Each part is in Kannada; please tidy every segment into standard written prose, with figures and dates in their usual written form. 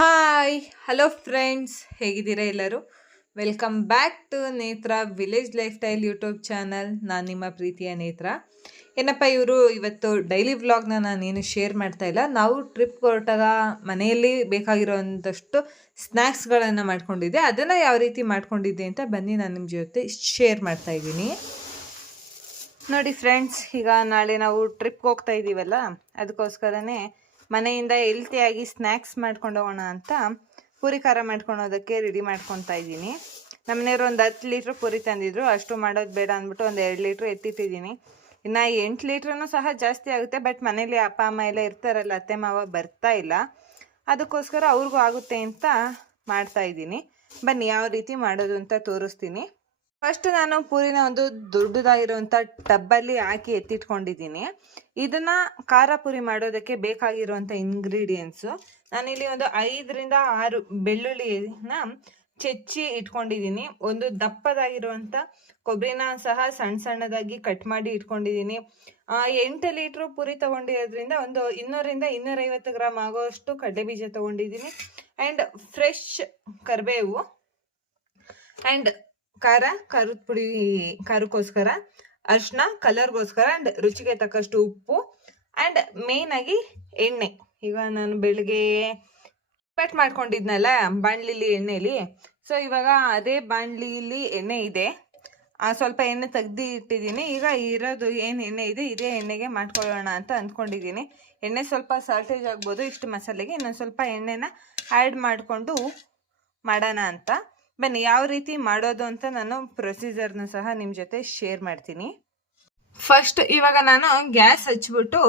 ಹಾಯ್ ಹಲೋ ಫ್ರೆಂಡ್ಸ್, ಹೇಗಿದ್ದೀರಾ ಎಲ್ಲರೂ? ವೆಲ್ಕಮ್ ಬ್ಯಾಕ್ ಟು ನೇತ್ರ village life style YouTube channel. ನಾನು ನಿಮ್ಮ ಪ್ರೀತಿಯ ನೇತ್ರ. ಏನಪ್ಪ ಇವರು ಇವತ್ತು ಡೈಲಿ ವ್ಲಾಗ್ನ ನಾನೇನು ಶೇರ್ ಮಾಡ್ತಾ ಇಲ್ಲ. ನಾವು ಟ್ರಿಪ್ಗೆ ಹೊರಟಾಗ ಮನೆಯಲ್ಲಿ ಬೇಕಾಗಿರೋಂಥಷ್ಟು ಸ್ನ್ಯಾಕ್ಸ್ಗಳನ್ನು ಮಾಡ್ಕೊಂಡಿದ್ದೆ. ಅದನ್ನು ಯಾವ ರೀತಿ ಮಾಡ್ಕೊಂಡಿದ್ದೆ ಅಂತ ಬನ್ನಿ ನಾನು ನಿಮ್ಮ ಜೊತೆ ಶೇರ್ ಮಾಡ್ತಾ ಇದ್ದೀನಿ. ನೋಡಿ ಫ್ರೆಂಡ್ಸ್, ಈಗ ನಾಳೆ ನಾವು ಟ್ರಿಪ್ಗೆ ಹೋಗ್ತಾ ಇದ್ದೀವಲ್ಲ, ಅದಕ್ಕೋಸ್ಕರನೇ ಮನೆಯಿಂದ ಹೆಲ್ತಿಯಾಗಿ ಸ್ನ್ಯಾಕ್ಸ್ ಮಾಡ್ಕೊಂಡು ಹೋಗೋಣ ಅಂತ ಪೂರಿ ಖಾರ ಮಾಡ್ಕೊಳೋದಕ್ಕೆ ರೆಡಿ ಮಾಡ್ಕೊತಾ ಇದ್ದೀನಿ. ನಮ್ಮನೆಯವರು ಒಂದು 10 ಲೀಟ್ರ್ ಪೂರಿ ತಂದಿದ್ರು. ಅಷ್ಟು ಮಾಡೋದು ಬೇಡ ಅಂದ್ಬಿಟ್ಟು ಒಂದು 2 ಲೀಟ್ರ್ ಎತ್ತಿಟ್ಟಿದ್ದೀನಿ. ಇನ್ನು 8 ಲೀಟ್ರೂ ಸಹ ಜಾಸ್ತಿ ಆಗುತ್ತೆ. ಬಟ್ ಮನೇಲಿ ಅಪ್ಪ ಅಮ್ಮ ಎಲ್ಲ ಇರ್ತಾರಲ್ಲ, ಅತ್ತೆ ಮಾವ ಬರ್ತಾ ಇಲ್ಲ, ಅದಕ್ಕೋಸ್ಕರ ಅವ್ರಿಗೂ ಆಗುತ್ತೆ ಅಂತ ಮಾಡ್ತಾ ಇದ್ದೀನಿ. ಬನ್ನಿ ಯಾವ ರೀತಿ ಮಾಡೋದು ಅಂತ ತೋರಿಸ್ತೀನಿ. ಫಸ್ಟ್ ನಾನು ಪೂರಿನ ಒಂದು ದೊಡ್ಡದಾಗಿರುವಂಥ ಟಬ್ಬಲ್ಲಿ ಹಾಕಿ ಎತ್ತಿಟ್ಕೊಂಡಿದ್ದೀನಿ. ಇದನ್ನು ಖಾರ ಪೂರಿ ಮಾಡೋದಕ್ಕೆ ಬೇಕಾಗಿರುವಂಥ ಇಂಗ್ರೀಡಿಯೆಂಟ್ಸು ನಾನಿಲ್ಲಿ ಒಂದು 5 ರಿಂದ 6 ಬೆಳ್ಳುಳ್ಳಿನ ಚೆಚ್ಚಿ ಇಟ್ಕೊಂಡಿದ್ದೀನಿ. ಒಂದು ದಪ್ಪದಾಗಿರುವಂಥ ಕೊಬ್ಬರಿನ ಸಹ ಸಣ್ಣ ಸಣ್ಣದಾಗಿ ಕಟ್ ಮಾಡಿ ಇಟ್ಕೊಂಡಿದ್ದೀನಿ. 8 ಲೀಟ್ರ್ ಪೂರಿ ತೊಗೊಂಡಿರೋದ್ರಿಂದ ಒಂದು 200 ರಿಂದ 250 ಗ್ರಾಮ್ ಆಗೋಷ್ಟು ಕಡಲೆಬೀಜ ತೊಗೊಂಡಿದ್ದೀನಿ. ಆ್ಯಂಡ್ ಫ್ರೆಶ್ ಕರಿಬೇವು ಆ್ಯಂಡ್ ಖಾರದ ಪುಡಿ, ಖಾರಕ್ಕೋಸ್ಕರ ಅರಿಶಿನ, ಕಲರ್ಗೋಸ್ಕರ, ಆ್ಯಂಡ್ ರುಚಿಗೆ ತಕ್ಕಷ್ಟು ಉಪ್ಪು, ಆ್ಯಂಡ್ ಮೇನ್ ಆಗಿ ಎಣ್ಣೆ. ಈಗ ನಾನು ಬೆಳಗ್ಗೆ ಕಟ್ ಮಾಡ್ಕೊಂಡಿದ್ನಲ್ಲ ಬಾಣಲಿಲಿ ಎಣ್ಣೆಲಿ, ಸೊ ಇವಾಗ ಅದೇ ಬಾಣಲಿಲಿ ಎಣ್ಣೆ ಇದೆ. ಸ್ವಲ್ಪ ಎಣ್ಣೆ ತೆಗ್ದು ಇಟ್ಟಿದ್ದೀನಿ. ಈಗ ಇರೋದು ಏನು ಎಣ್ಣೆ ಇದೆ, ಇದೇ ಎಣ್ಣೆಗೆ ಮಾಡ್ಕೊಳ್ಳೋಣ ಅಂತ ಅಂದ್ಕೊಂಡಿದ್ದೀನಿ. ಎಣ್ಣೆ ಸ್ವಲ್ಪ ಸಾಲ್ಟೇಜ್ ಆಗ್ಬೋದು ಇಷ್ಟು ಮಸಾಲೆಗೆ. ಇನ್ನೊಂದು ಸ್ವಲ್ಪ ಎಣ್ಣೆನ ಆ್ಯಡ್ ಮಾಡಿಕೊಂಡು ಮಾಡೋಣ ಅಂತ. ಬನ್ನಿ ಯಾವ ರೀತಿ ಮಾಡೋದು ಅಂತ ನಾನು ಪ್ರೊಸೀಜರ್ನ ಸಹ ನಿಮ್ಮ ಜೊತೆ ಶೇರ್ ಮಾಡ್ತೀನಿ. ಫಸ್ಟ್ ಇವಾಗ ನಾನು ಗ್ಯಾಸ್ ಹಚ್ಬಿಟ್ಟು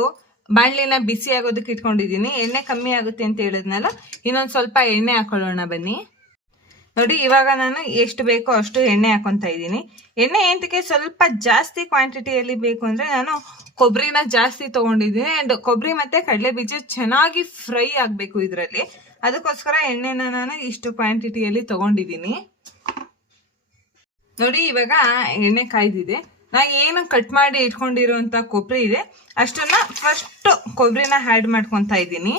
ಬಾಣಲಿನ ಬಿಸಿ ಆಗೋದಕ್ಕೆ ಇಟ್ಕೊಂಡಿದ್ದೀನಿ. ಎಣ್ಣೆ ಕಮ್ಮಿ ಆಗುತ್ತೆ ಅಂತ ಹೇಳಿದ್ನಲ್ಲ, ಇನ್ನೊಂದು ಸ್ವಲ್ಪ ಎಣ್ಣೆ ಹಾಕೊಳ್ಳೋಣ ಬನ್ನಿ. ನೋಡಿ, ಇವಾಗ ನಾನು ಎಷ್ಟು ಬೇಕೋ ಅಷ್ಟು ಎಣ್ಣೆ ಹಾಕೊತಾ ಇದ್ದೀನಿ. ಎಣ್ಣೆ ಎಂತಕ್ಕೆ ಸ್ವಲ್ಪ ಜಾಸ್ತಿ ಕ್ವಾಂಟಿಟಿಯಲ್ಲಿ ಬೇಕು ಅಂದರೆ ನಾನು ಕೊಬ್ಬರಿನ ಜಾಸ್ತಿ ತೊಗೊಂಡಿದ್ದೀನಿ. ಆ್ಯಂಡ್ ಕೊಬ್ಬರಿ ಮತ್ತು ಕಡಲೆ ಬೀಜ ಚೆನ್ನಾಗಿ ಫ್ರೈ ಆಗಬೇಕು ಇದರಲ್ಲಿ. ಅದಕ್ಕೋಸ್ಕರ ಎಣ್ಣೆನ ನಾನು ಇಷ್ಟು ಕ್ವಾಂಟಿಟಿಯಲ್ಲಿ ತೊಗೊಂಡಿದ್ದೀನಿ. ನೋಡಿ, ಇವಾಗ ಎಣ್ಣೆ ಕಾಯ್ದಿದೆ. ನಾ ಏನು ಕಟ್ ಮಾಡಿ ಇಟ್ಕೊಂಡಿರುವಂಥ ಕೊಬ್ಬರಿ ಇದೆ ಅಷ್ಟನ್ನ ಫಸ್ಟ್ ಕೊಬ್ಬರಿನ ಆ್ಯಡ್ ಮಾಡ್ಕೊತಾ ಇದ್ದೀನಿ.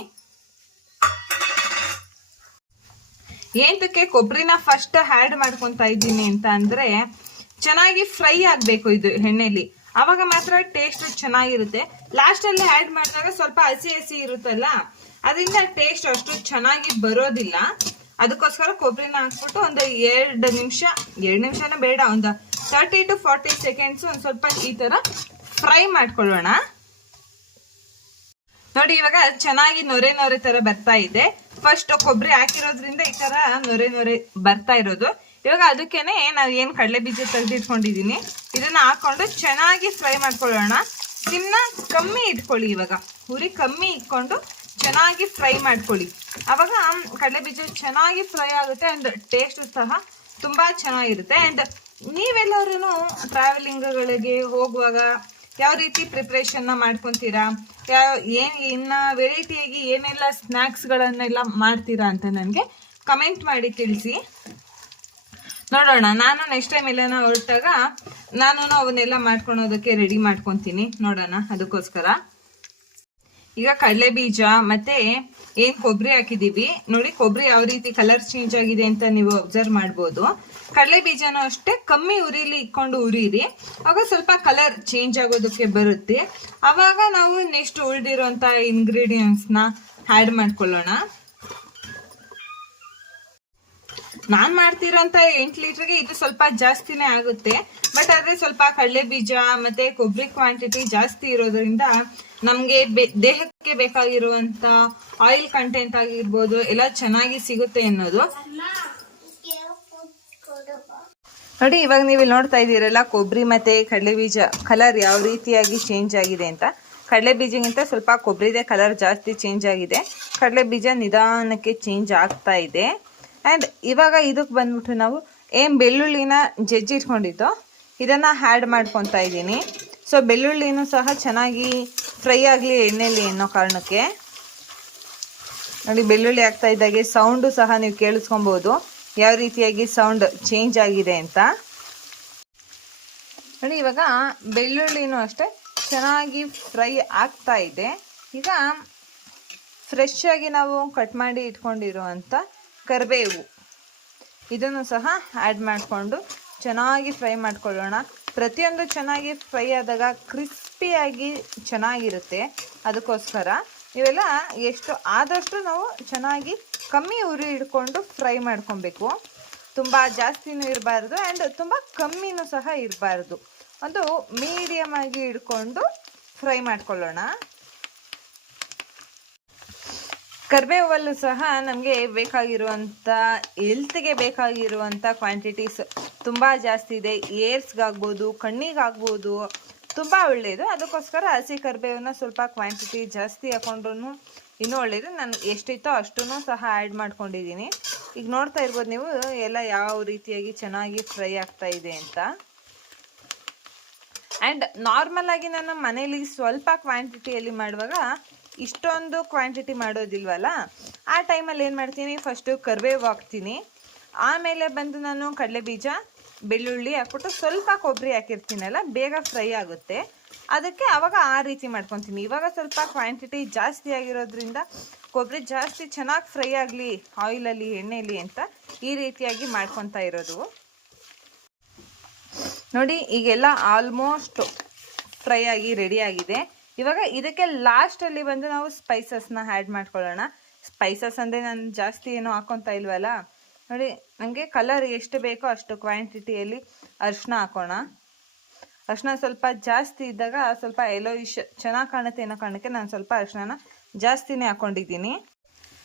ಏನಕ್ಕೆ ಕೊಬ್ಬರಿನ ಫಸ್ಟ್ ಆ್ಯಡ್ ಮಾಡ್ಕೊತಾ ಇದ್ದೀನಿ ಅಂತ ಅಂದರೆ, ಚೆನ್ನಾಗಿ ಫ್ರೈ ಆಗಬೇಕು ಇದು ಎಣ್ಣೆಲಿ, ಆವಾಗ ಮಾತ್ರ ಟೇಸ್ಟ್ ಚೆನ್ನಾಗಿರುತ್ತೆ. ಲಾಸ್ಟಲ್ಲಿ ಆ್ಯಡ್ ಮಾಡಿದಾಗ ಸ್ವಲ್ಪ ಹಸಿ ಹಸಿ ಇರುತ್ತಲ್ಲ, ಅದರಿಂದ ಟೇಸ್ಟ್ ಅಷ್ಟು ಚೆನ್ನಾಗಿ ಬರೋದಿಲ್ಲ. ಅದಕ್ಕೋಸ್ಕರ ಕೊಬ್ಬರಿನ ಹಾಕ್ಬಿಟ್ಟು ಒಂದು 2 ನಿಮಿಷನೂ ಬೇಡ, ಒಂದು 30 to 40 ಸೆಕೆಂಡ್ಸ್ ಒಂದು ಸ್ವಲ್ಪ ಈ ಥರ ಫ್ರೈ ಮಾಡ್ಕೊಳ್ಳೋಣ. ನೋಡಿ, ಇವಾಗ ಚೆನ್ನಾಗಿ ನೊರೆ ಥರ ಬರ್ತಾ ಇದೆ. ಫಸ್ಟ್ ಕೊಬ್ಬರಿ ಹಾಕಿರೋದ್ರಿಂದ ಈ ಥರ ನೊರೆ ಬರ್ತಾ ಇರೋದು. ಇವಾಗ ಅದಕ್ಕೇನೆ ನಾವು ಏನು ಕಡಲೆ ಬೀಜ ತೆಗೆದಿಟ್ಕೊಂಡಿದ್ದೀನಿ ಇದನ್ನ ಹಾಕೊಂಡು ಚೆನ್ನಾಗಿ ಫ್ರೈ ಮಾಡ್ಕೊಳ್ಳೋಣ. ಸಿಮ್ನ ಕಮ್ಮಿ ಇಟ್ಕೊಳ್ಳಿ. ಇವಾಗ ಉರಿ ಕಮ್ಮಿ ಇಟ್ಕೊಂಡು ಚೆನ್ನಾಗಿ ಫ್ರೈ ಮಾಡ್ಕೊಳ್ಳಿ. ಆವಾಗ ಕಡಲೆ ಬೀಜ ಚೆನ್ನಾಗಿ ಫ್ರೈ ಆಗುತ್ತೆ ಆ್ಯಂಡ್ ಟೇಸ್ಟು ಸಹ ತುಂಬ ಚೆನ್ನಾಗಿರುತ್ತೆ. ಆ್ಯಂಡ್ ನೀವೆಲ್ಲರೂ ಟ್ರಾವೆಲಿಂಗ್ಗಳಿಗೆ ಹೋಗುವಾಗ ಯಾವ ರೀತಿ ಪ್ರಿಪ್ರೇಷನ್ನ ಮಾಡ್ಕೊತೀರಾ, ಇನ್ನು ವೆರೈಟಿಯಾಗಿ ಏನೆಲ್ಲ ಸ್ನ್ಯಾಕ್ಸ್ಗಳನ್ನೆಲ್ಲ ಮಾಡ್ತೀರಾ ಅಂತ ನನಗೆ ಕಮೆಂಟ್ ಮಾಡಿ ತಿಳಿಸಿ. ನೋಡೋಣ, ನಾನು ನೆಕ್ಸ್ಟ್ ಟೈಮ್ ಎಲ್ಲನ ಹೊರಟಾಗ ನಾನು ಅವನ್ನೆಲ್ಲ ಮಾಡ್ಕೊಳೋದಕ್ಕೆ ರೆಡಿ ಮಾಡ್ಕೊತೀನಿ. ನೋಡೋಣ, ಅದಕ್ಕೋಸ್ಕರ ಈಗ ಕಡಲೆ ಬೀಜ ಮತ್ತೆ ಏನು ಕೊಬ್ಬರಿ ಹಾಕಿದ್ದೀವಿ ನೋಡಿ, ಕೊಬ್ಬರಿ ಯಾವ ರೀತಿ ಕಲರ್ ಚೇಂಜ್ ಆಗಿದೆ ಅಂತ ನೀವು ಅಬ್ಸರ್ವ್ ಮಾಡ್ಬೋದು. ಕಡಲೆ ಬೀಜನೂ ಅಷ್ಟೇ ಕಮ್ಮಿ ಉರಿಲಿ ಇಟ್ಕೊಂಡು ಉರಿರಿ, ಆವಾಗ ಸ್ವಲ್ಪ ಕಲರ್ ಚೇಂಜ್ ಆಗೋದಕ್ಕೆ ಬರುತ್ತೆ. ಆವಾಗ ನಾವು ನೆಕ್ಸ್ಟ್ ಉಳಿದಿರೋಂಥ ಇಂಗ್ರೀಡಿಯೆಂಟ್ಸ್ನ ಆ್ಯಡ್ ಮಾಡ್ಕೊಳ್ಳೋಣ. ನಾನು ಮಾಡ್ತಿರೋಂಥ 8 ಲೀಟ್ರಿಗೆ ಇದು ಸ್ವಲ್ಪ ಜಾಸ್ತಿನೇ ಆಗುತ್ತೆ. ಬಟ್ ಆದರೆ ಸ್ವಲ್ಪ ಕಡಲೆ ಬೀಜ ಮತ್ತು ಕೊಬ್ಬರಿ ಕ್ವಾಂಟಿಟಿ ಜಾಸ್ತಿ ಇರೋದ್ರಿಂದ ನಮಗೆ ದೇಹಕ್ಕೆ ಬೇಕಾಗಿರುವಂಥ ಆಯಿಲ್ ಕಂಟೆಂಟ್ ಆಗಿರ್ಬೋದು ಎಲ್ಲ ಚೆನ್ನಾಗಿ ಸಿಗುತ್ತೆ ಅನ್ನೋದು. ನೋಡಿ, ಇವಾಗ ನೀವು ನೋಡ್ತಾ ಇದ್ದೀರಲ್ಲ, ಕೊಬ್ಬರಿ ಮತ್ತು ಕಡಲೆ ಬೀಜ ಕಲರ್ ಯಾವ ರೀತಿಯಾಗಿ ಚೇಂಜ್ ಆಗಿದೆ ಅಂತ. ಕಡಲೆ ಬೀಜಗಿಂತ ಸ್ವಲ್ಪ ಕೊಬ್ಬರಿದೇ ಕಲರ್ ಜಾಸ್ತಿ ಚೇಂಜ್ ಆಗಿದೆ. ಕಡಲೆ ಬೀಜ ನಿಧಾನಕ್ಕೆ ಚೇಂಜ್ ಆಗ್ತಾ ಇದೆ. ಆ್ಯಂಡ್ ಇವಾಗ ಇದಕ್ಕೆ ಬಂದ್ಬಿಟ್ಟು ನಾವು ಏನು ಬೆಳ್ಳುಳ್ಳಿನ ಜಜ್ಜಿಟ್ಕೊಂಡಿದ್ದೋ ಇದನ್ನು ಆ್ಯಡ್ ಮಾಡ್ಕೊತಾ ಇದ್ದೀನಿ. ಸೊ ಬೆಳ್ಳುಳ್ಳಿನೂ ಸಹ ಚೆನ್ನಾಗಿ ಫ್ರೈ ಆಗಲಿ ಎಣ್ಣೆಲಿ ಅನ್ನೋ ಕಾರಣಕ್ಕೆ. ನೋಡಿ, ಬೆಳ್ಳುಳ್ಳಿ ಆಗ್ತಾ ಇದ್ದಾಗೆ ಸೌಂಡು ಸಹ ನೀವು ಕೇಳಿಸ್ಕೊಬೋದು ಯಾವ ರೀತಿಯಾಗಿ ಸೌಂಡ್ ಚೇಂಜ್ ಆಗಿದೆ ಅಂತ. ನೋಡಿ, ಇವಾಗ ಬೆಳ್ಳುಳ್ಳಿನೂ ಅಷ್ಟೇ ಚೆನ್ನಾಗಿ ಫ್ರೈ ಆಗ್ತಾ ಇದೆ. ಈಗ ಫ್ರೆಶ್ ಆಗಿ ನಾವು ಕಟ್ ಮಾಡಿ ಇಟ್ಕೊಂಡಿರುವಂಥ ಕರಿಬೇವು ಇದನ್ನು ಸಹ ಆ್ಯಡ್ ಮಾಡಿಕೊಂಡು ಚೆನ್ನಾಗಿ ಫ್ರೈ ಮಾಡ್ಕೊಳ್ಳೋಣ. ಪ್ರತಿಯೊಂದು ಚೆನ್ನಾಗಿ ಫ್ರೈ ಆದಾಗ ಕ್ರಿಸ್ಪಿಯಾಗಿ ಚೆನ್ನಾಗಿರುತ್ತೆ. ಅದಕ್ಕೋಸ್ಕರ ಇವೆಲ್ಲ ಎಷ್ಟು ಆದಷ್ಟು ನಾವು ಚೆನ್ನಾಗಿ ಕಮ್ಮಿ ಉರಿ ಇಟ್ಕೊಂಡು ಫ್ರೈ ಮಾಡ್ಕೊಬೇಕು. ತುಂಬ ಜಾಸ್ತಿನೂ ಇರಬಾರ್ದು ಆ್ಯಂಡ್ ತುಂಬ ಕಮ್ಮಿನೂ ಸಹ ಇರಬಾರ್ದು. ಒಂದು ಮೀಡಿಯಮ್ ಆಗಿ ಇಟ್ಕೊಂಡು ಫ್ರೈ ಮಾಡ್ಕೊಳ್ಳೋಣ. ಕರಿಬೇವಲ್ಲೂ ಸಹ ನಮಗೆ ಬೇಕಾಗಿರುವಂಥ ಹೆಲ್ತ್ಗೆ ಬೇಕಾಗಿರುವಂಥ ಕ್ವಾಂಟಿಟೀಸ್ ತುಂಬ ಜಾಸ್ತಿ ಇದೆ. ಏರ್ಸ್ಗಾಗ್ಬೋದು, ಕಣ್ಣಿಗಾಗ್ಬೋದು, ತುಂಬ ಒಳ್ಳೆಯದು. ಅದಕ್ಕೋಸ್ಕರ ಹಸಿ ಕರಿಬೇವನ್ನ ಸ್ವಲ್ಪ ಕ್ವಾಂಟಿಟಿ ಜಾಸ್ತಿ ಹಾಕೊಂಡ್ರೂ ಇನ್ನೂ ಒಳ್ಳೆಯದು. ನಾನು ಎಷ್ಟಿತ್ತೋ ಅಷ್ಟೂ ಸಹ ಆ್ಯಡ್ ಮಾಡ್ಕೊಂಡಿದ್ದೀನಿ. ಈಗ ನೋಡ್ತಾ ಇರ್ಬೋದು ನೀವು ಎಲ್ಲ ಯಾವ ರೀತಿಯಾಗಿ ಚೆನ್ನಾಗಿ ಫ್ರೈ ಆಗ್ತಾ ಇದೆ ಅಂತ. ಆ್ಯಂಡ್ ನಾರ್ಮಲಾಗಿ ನಾನು ಮನೇಲಿ ಸ್ವಲ್ಪ ಕ್ವಾಂಟಿಟಿಯಲ್ಲಿ ಮಾಡುವಾಗ ಇಷ್ಟೊಂದು ಕ್ವಾಂಟಿಟಿ ಮಾಡೋದಿಲ್ವಲ್ಲ, ಆ ಟೈಮಲ್ಲಿ ಏನು ಮಾಡ್ತೀನಿ, ಫಸ್ಟು ಕರಿಬೇವು ಹಾಕ್ತೀನಿ, ಆಮೇಲೆ ಬಂದು ನಾನು ಕಡಲೆಬೀಜ, ಬೆಳ್ಳುಳ್ಳಿ ಹಾಕ್ಬಿಟ್ಟು ಸ್ವಲ್ಪ ಕೊಬ್ಬರಿ ಹಾಕಿರ್ತೀನಲ್ಲ, ಬೇಗ ಫ್ರೈ ಆಗುತ್ತೆ. ಅದಕ್ಕೆ ಆವಾಗ ಆ ರೀತಿ ಮಾಡ್ಕೊತೀನಿ. ಇವಾಗ ಸ್ವಲ್ಪ ಕ್ವಾಂಟಿಟಿ ಜಾಸ್ತಿ ಆಗಿರೋದ್ರಿಂದ ಕೊಬ್ಬರಿ ಜಾಸ್ತಿ ಚೆನ್ನಾಗಿ ಫ್ರೈ ಆಗಲಿ ಆಯಿಲಲ್ಲಿ, ಎಣ್ಣೆಯಲ್ಲಿ ಅಂತ ಈ ರೀತಿಯಾಗಿ ಮಾಡ್ಕೊತಾ ಇರೋದು. ನೋಡಿ ಈಗೆಲ್ಲ ಆಲ್ಮೋಸ್ಟ್ ಫ್ರೈ ಆಗಿ ರೆಡಿ ಆಗಿದೆ. ಇವಾಗ ಇದಕ್ಕೆ ಲಾಸ್ಟಲ್ಲಿ ಬಂದು ನಾವು ಸ್ಪೈಸಸ್ನ ಆ್ಯಡ್ ಮಾಡ್ಕೊಳ್ಳೋಣ. ಸ್ಪೈಸಸ್ ಅಂದರೆ ನಾನು ಜಾಸ್ತಿ ಏನೋ ಹಾಕ್ಕೊತಾ ಇಲ್ವಲ್ಲ. ನೋಡಿ ನನಗೆ ಕಲರ್ ಎಷ್ಟು ಬೇಕೋ ಅಷ್ಟು ಕ್ವಾಂಟಿಟಿಯಲ್ಲಿ ಅರಿಶಿನ ಹಾಕೋಣ. ಅರಿಶಿನ ಸ್ವಲ್ಪ ಜಾಸ್ತಿ ಇದ್ದಾಗ ಸ್ವಲ್ಪ ಯೆಲ್ಲೋಯಿಶ್ ಚೆನ್ನಾಗಿ ಕಾಣುತ್ತೆ ಅನ್ನೋ ಕಾರಣಕ್ಕೆ ನಾನು ಸ್ವಲ್ಪ ಅರಿಶಿನ ಜಾಸ್ತಿನೇ ಹಾಕ್ಕೊಂಡಿದ್ದೀನಿ.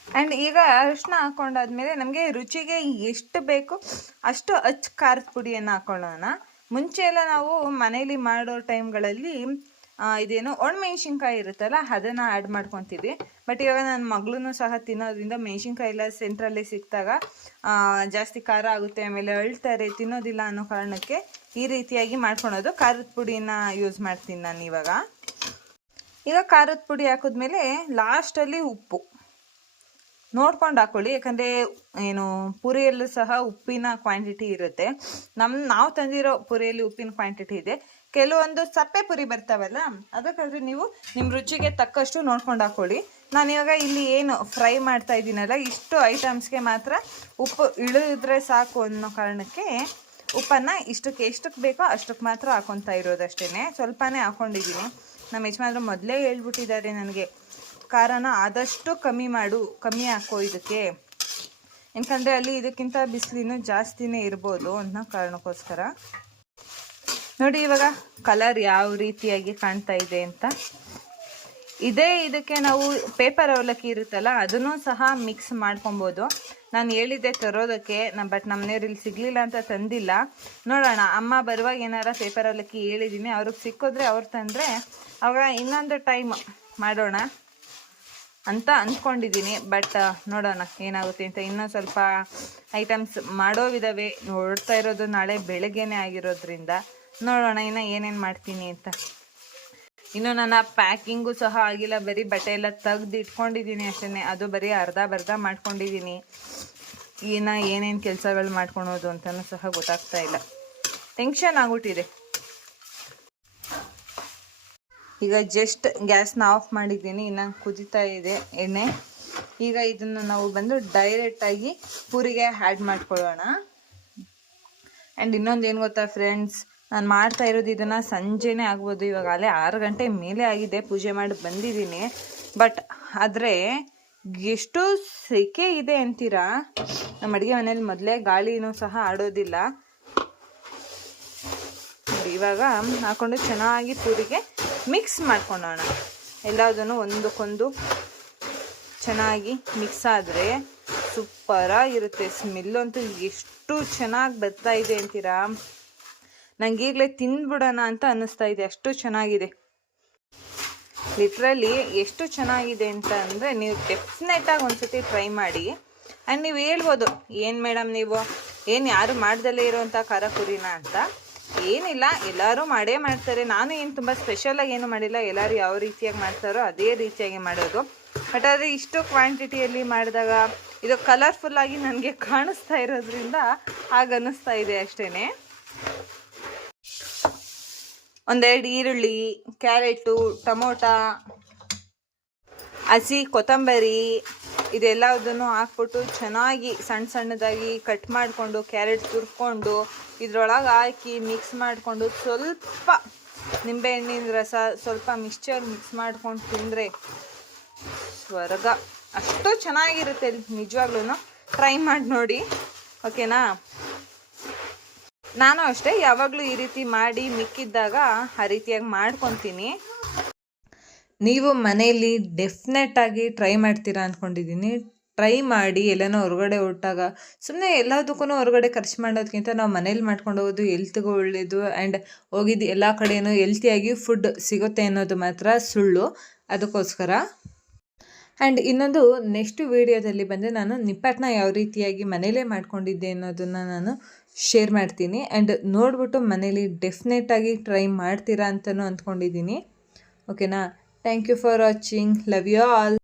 ಆ್ಯಂಡ್ ಈಗ ಅರಿಶಿನ ಹಾಕ್ಕೊಂಡಾದ್ಮೇಲೆ ನಮಗೆ ರುಚಿಗೆ ಎಷ್ಟು ಬೇಕು ಅಷ್ಟು ಖಾರದ ಪುಡಿಯನ್ನು ಹಾಕೊಳ್ಳೋಣ. ಮುಂಚೆ ಎಲ್ಲ ನಾವು ಮನೇಲಿ ಮಾಡೋ ಟೈಮ್ಗಳಲ್ಲಿ ಇದೇನು ಒಣಮೆಣ್ಸಿನ್ಕಾಯಿ ಇರುತ್ತಲ್ಲ ಅದನ್ನು ಆ್ಯಡ್ ಮಾಡ್ಕೊತೀವಿ. ಬಟ್ ಇವಾಗ ನನ್ನ ಮಗಳೂ ಸಹ ತಿನ್ನೋದ್ರಿಂದ ಮೆಣಸಿನ್ಕಾಯಿ ಎಲ್ಲ ಸೆಂಟ್ರಲ್ಲೇ ಸಿಕ್ಕಿದಾಗ ಜಾಸ್ತಿ ಖಾರ ಆಗುತ್ತೆ, ಆಮೇಲೆ ಅಳ್ತಾರೆ, ತಿನ್ನೋದಿಲ್ಲ ಅನ್ನೋ ಕಾರಣಕ್ಕೆ ಈ ರೀತಿಯಾಗಿ ಮಾಡ್ಕೊಳೋದು. ಖಾರದ ಪುಡಿನ ಯೂಸ್ ಮಾಡ್ತೀನಿ ನಾನು ಇವಾಗ. ಈಗ ಖಾರದ ಪುಡಿ ಹಾಕಿದ್ಮೇಲೆ ಲಾಸ್ಟಲ್ಲಿ ಉಪ್ಪು ನೋಡ್ಕೊಂಡು ಹಾಕೊಳ್ಳಿ. ಯಾಕಂದರೆ ಏನು ಪೂರಿಯಲ್ಲೂ ಸಹ ಉಪ್ಪಿನ ಕ್ವಾಂಟಿಟಿ ಇರುತ್ತೆ. ನಾವು ತಂದಿರೋ ಪೂರಿಯಲ್ಲಿ ಉಪ್ಪಿನ ಕ್ವಾಂಟಿಟಿ ಇದೆ. ಕೆಲವೊಂದು ಸಪ್ಪೆ ಪುರಿ ಬರ್ತಾವಲ್ಲ, ಅದಕ್ಕಾದ್ರೆ ನೀವು ನಿಮ್ಮ ರುಚಿಗೆ ತಕ್ಕಷ್ಟು ನೋಡ್ಕೊಂಡು ಹಾಕೊಳ್ಳಿ. ನಾನಿವಾಗ ಇಲ್ಲಿ ಏನು ಫ್ರೈ ಮಾಡ್ತಾ ಇದ್ದೀನಲ್ಲ, ಇಷ್ಟು ಐಟಮ್ಸ್ಗೆ ಮಾತ್ರ ಉಪ್ಪು ಇಳಿದ್ರೆ ಸಾಕು ಅನ್ನೋ ಕಾರಣಕ್ಕೆ ಉಪ್ಪನ್ನು ಎಷ್ಟಕ್ಕೆ ಬೇಕೋ ಅಷ್ಟಕ್ಕೆ ಮಾತ್ರ ಹಾಕೊತಾ ಇರೋದಷ್ಟೇ. ಸ್ವಲ್ಪನೇ ಹಾಕ್ಕೊಂಡಿದ್ದೀನಿ. ನಮ್ಮ ಯಜಮಾನ್ರು ಮೊದಲೇ ಹೇಳ್ಬಿಟ್ಟಿದ್ದಾರೆ ನನಗೆ, ಖಾರನ ಆದಷ್ಟು ಕಮ್ಮಿ ಹಾಕೋ ಇದಕ್ಕೆ, ಯಾಕಂದರೆ ಅಲ್ಲಿ ಇದಕ್ಕಿಂತ ಬಿಸಿಲಿನೂ ಜಾಸ್ತಿನೇ ಇರ್ಬೋದು ಅನ್ನೋ ಕಾರಣಕ್ಕೋಸ್ಕರ. ನೋಡಿ ಇವಾಗ ಕಲರ್ ಯಾವ ರೀತಿಯಾಗಿ ಕಾಣ್ತಾ ಇದೆ ಅಂತ. ಇದಕ್ಕೆ ನಾವು ಪೇಪರ್ ಅವಲಕ್ಕಿ ಇರುತ್ತಲ್ಲ ಅದನ್ನು ಸಹ ಮಿಕ್ಸ್ ಮಾಡ್ಕೊಬೋದು. ನಾನು ಹೇಳಿದ್ದೆ ತರೋದಕ್ಕೆ, ಬಟ್ ನಮ್ಮ ಮನೆಯವ್ರಲ್ಲಿ ಸಿಗಲಿಲ್ಲ ಅಂತ ತಂದಿಲ್ಲ. ನೋಡೋಣ, ಅಮ್ಮ ಬರುವಾಗ ಏನಾರ ಪೇಪರ್ ಅವಲಕ್ಕಿ ಹೇಳಿದ್ದೀನಿ, ಅವ್ರಿಗೆ ಸಿಕ್ಕಿದ್ರೆ ಅವ್ರು ತಂದರೆ ಅವಾಗ ಇನ್ನೊಂದು ಟೈಮ್ ಮಾಡೋಣ ಅಂತ ಅಂದ್ಕೊಂಡಿದ್ದೀನಿ. ಬಟ್ ನೋಡೋಣ ಏನಾಗುತ್ತೆ ಅಂತ. ಇನ್ನೂ ಸ್ವಲ್ಪ ಐಟಮ್ಸ್ ಮಾಡೋವಿದ್ದಾವೆ. ಹೊರಡ್ತಾ ಇರೋದು ನಾಳೆ ಬೆಳಗ್ಗೆನೇ ಆಗಿರೋದ್ರಿಂದ ನೋಡೋಣ ಇನ್ನು ಏನೇನು ಮಾಡ್ತೀನಿ ಅಂತ. ಇನ್ನು ನನ್ನ ಪ್ಯಾಕಿಂಗು ಸಹ ಆಗಿಲ್ಲ, ಬರೀ ಬಟ್ಟೆ ಎಲ್ಲ ತೆಗ್ದು ಇಟ್ಕೊಂಡಿದ್ದೀನಿ ಅಷ್ಟೇ. ಅದು ಬರೀ ಅರ್ಧ ಮಾಡ್ಕೊಂಡಿದ್ದೀನಿ. ಇನ್ನು ಏನೇನು ಕೆಲಸಗಳು ಮಾಡ್ಕೊಳೋದು ಅಂತಲೂ ಸಹ ಗೊತ್ತಾಗ್ತಾ ಇಲ್ಲ. ಟೆನ್ಷನ್ ಆಗ್ಬಿಟ್ಟಿದೆ. ಈಗ ಜಸ್ಟ್ ಗ್ಯಾಸ್ನ ಆಫ್ ಮಾಡಿದ್ದೀನಿ, ಇನ್ನು ಕುದೀತಾ ಇದೆ ಎಣ್ಣೆ. ಈಗ ಇದನ್ನು ನಾವು ಬಂದು ಡೈರೆಕ್ಟಾಗಿ ಪೂರಿಗೆ ಆ್ಯಡ್ ಮಾಡ್ಕೊಳ್ಳೋಣ. ಆ್ಯಂಡ್ ಇನ್ನೊಂದು ಏನು ಗೊತ್ತಾ ಫ್ರೆಂಡ್ಸ್, ನಾನು ಮಾಡ್ತಾ ಇರೋದು ಇದನ್ನು ಸಂಜೆನೇ ಆಗ್ಬೋದು. ಇವಾಗ ಅಲ್ಲೇ 6 ಗಂಟೆ ಮೇಲೆ ಆಗಿದೆ, ಪೂಜೆ ಮಾಡಿ ಬಂದಿದ್ದೀನಿ. ಬಟ್ ಆದರೆ ಎಷ್ಟು ಸೆಕೆ ಇದೆ ಅಂತೀರಾ. ನಮ್ಮ ಅಡುಗೆ ಮನೇಲಿ ಮೊದಲೇ ಗಾಳಿನೂ ಸಹ ಆಡೋದಿಲ್ಲ. ಇವಾಗ ಹಾಕ್ಕೊಂಡು ಚೆನ್ನಾಗಿ ಪೂರಿಗೆ ಮಿಕ್ಸ್ ಮಾಡ್ಕೊಳ್ಳೋಣ. ಎಲ್ಲದನ್ನು ಒಂದಕ್ಕೊಂದು ಚೆನ್ನಾಗಿ ಮಿಕ್ಸ್ ಆದರೆ ಸೂಪರಾಗಿರುತ್ತೆ. ಸ್ಮೆಲ್ಲಂತೂ ಎಷ್ಟು ಚೆನ್ನಾಗಿ ಬರ್ತಾ ಇದೆ ಅಂತೀರಾ. ನಂಗೆ ಈಗಲೇ ತಿಂದ್ಬಿಡೋಣ ಅಂತ ಅನ್ನಿಸ್ತಾ ಇದೆ, ಅಷ್ಟು ಚೆನ್ನಾಗಿದೆ. ಲಿಟ್ರಲಿ ಎಷ್ಟು ಚೆನ್ನಾಗಿದೆ ಅಂತ ಅಂದರೆ ನೀವು ಡೆಫಿನೆಟಾಗಿ ಒಂದ್ಸತಿ ಟ್ರೈ ಮಾಡಿ. ಆ್ಯಂಡ್ ನೀವು ಹೇಳ್ಬೋದು, ಏನು ಮೇಡಮ್ ನೀವು ಏನು ಯಾರು ಮಾಡ್ದಲ್ಲೇ ಇರೋವಂಥ ಖಾರ ಪುರಿನ ಅಂತ. ಏನಿಲ್ಲ, ಎಲ್ಲರೂ ಮಾಡೇ ಮಾಡ್ತಾರೆ. ನಾನು ಏನು ತುಂಬ ಸ್ಪೆಷಲಾಗಿ ಏನು ಮಾಡಿಲ್ಲ. ಎಲ್ಲರೂ ಯಾವ ರೀತಿಯಾಗಿ ಮಾಡ್ತಾರೋ ಅದೇ ರೀತಿಯಾಗಿ ಮಾಡೋದು. ಬಟ್ ಆದರೆ ಇಷ್ಟು ಕ್ವಾಂಟಿಟಿಯಲ್ಲಿ ಮಾಡಿದಾಗ ಇದು ಕಲರ್ಫುಲ್ಲಾಗಿ ನನಗೆ ಕಾಣಿಸ್ತಾ ಇರೋದ್ರಿಂದ ಹಾಗನ್ನಿಸ್ತಾ ಇದೆ ಅಷ್ಟೇ. ಒಂದೆರಡು ಈರುಳ್ಳಿ, ಕ್ಯಾರೆಟು, ಟೊಮೊಟೊ ಹಸಿ ಕೊತ್ತಂಬರಿ ಇದೆಲ್ಲದನ್ನು ಹಾಕ್ಬಿಟ್ಟು ಚೆನ್ನಾಗಿ ಸಣ್ಣ ಸಣ್ಣದಾಗಿ ಕಟ್ ಮಾಡಿಕೊಂಡು ಕ್ಯಾರೆಟ್ ತುರ್ಕೊಂಡು ಇದ್ರೊಳಗೆ ಹಾಕಿ ಮಿಕ್ಸ್ ಮಾಡಿಕೊಂಡು ಸ್ವಲ್ಪ ನಿಂಬೆಹಣ್ಣಿನ ರಸ ಸ್ವಲ್ಪ ಮಿಕ್ಸ್ಚರ್ ಮಿಕ್ಸ್ ಮಾಡ್ಕೊಂಡು ತಿಂದರೆ ಸ್ವರ್ಗ. ಅಷ್ಟು ಚೆನ್ನಾಗಿರುತ್ತೆ ನಿಜವಾಗ್ಲೂ. ಟ್ರೈ ಮಾಡಿ ನೋಡಿ, ಓಕೆನಾ? ನಾನು ಅಷ್ಟೇ ಯಾವಾಗಲೂ ಈ ರೀತಿ ಮಾಡಿ ಮಿಕ್ಕಿದ್ದಾಗ ಆ ರೀತಿಯಾಗಿ ಮಾಡ್ಕೊತೀನಿ. ನೀವು ಮನೆಯಲ್ಲಿ ಡೆಫಿನೆಟ್ಟಾಗಿ ಟ್ರೈ ಮಾಡ್ತೀರಾ ಅಂದ್ಕೊಂಡಿದ್ದೀನಿ. ಟ್ರೈ ಮಾಡಿ ಎಲ್ಲನೋ ಹೊರಗಡೆ ಹೊರಟಾಗ ಸುಮ್ಮನೆ ಎಲ್ಲದಕ್ಕೂ ಹೊರಗಡೆ ಖರ್ಚು ಮಾಡೋದಕ್ಕಿಂತ ನಾವು ಮನೇಲಿ ಮಾಡ್ಕೊಂಡು ಹೋಗೋದು ಹೆಲ್ತ್ಗೂ ಒಳ್ಳೆಯದು. ಆ್ಯಂಡ್ ಹೋಗಿದ್ದು ಎಲ್ಲ ಕಡೆಯೂ ಹೆಲ್ತಿಯಾಗಿ ಫುಡ್ ಸಿಗುತ್ತೆ ಅನ್ನೋದು ಮಾತ್ರ ಸುಳ್ಳು. ಅದಕ್ಕೋಸ್ಕರ ಆ್ಯಂಡ್ ಇನ್ನೊಂದು ನೆಕ್ಸ್ಟ್ ವೀಡಿಯೋದಲ್ಲಿ ಬಂದರೆ ನಾನು ನಿಪ್ಪಟ್ಟನ್ನ ಯಾವ ರೀತಿಯಾಗಿ ಮನೇಲೇ ಮಾಡ್ಕೊಂಡಿದ್ದೆ ಅನ್ನೋದನ್ನು ನಾನು ಶೇರ್ ಮಾಡ್ತೀನಿ. ಆ್ಯಂಡ್ ನೋಡಿಬಿಟ್ಟು ಮನೇಲಿ ಡೆಫಿನೆಟಾಗಿ ಟ್ರೈ ಮಾಡ್ತೀರಾ ಅಂತಲೂ ಅಂದ್ಕೊಂಡಿದ್ದೀನಿ, ಓಕೆನಾ? Thank you for watching. Love you all.